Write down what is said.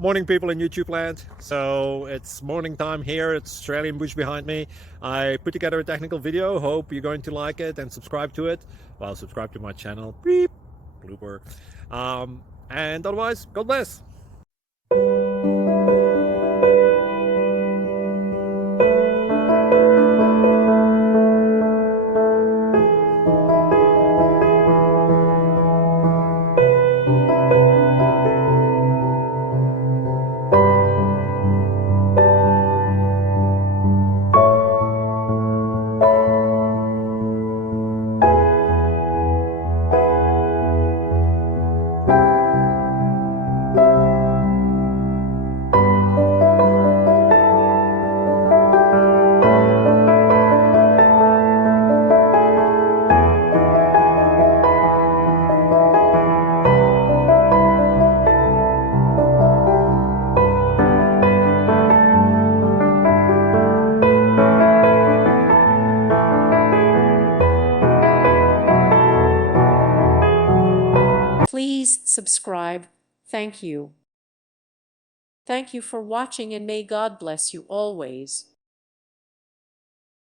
Morning, people in YouTube land. So it's morning time here. It's Australian bush behind me. I put together a technical video. Hope you're going to like it and subscribe to it. Well, subscribe to my channel. Beep, blooper. And otherwise, God bless. Please subscribe. Thank you. Thank you for watching, and may God bless you always.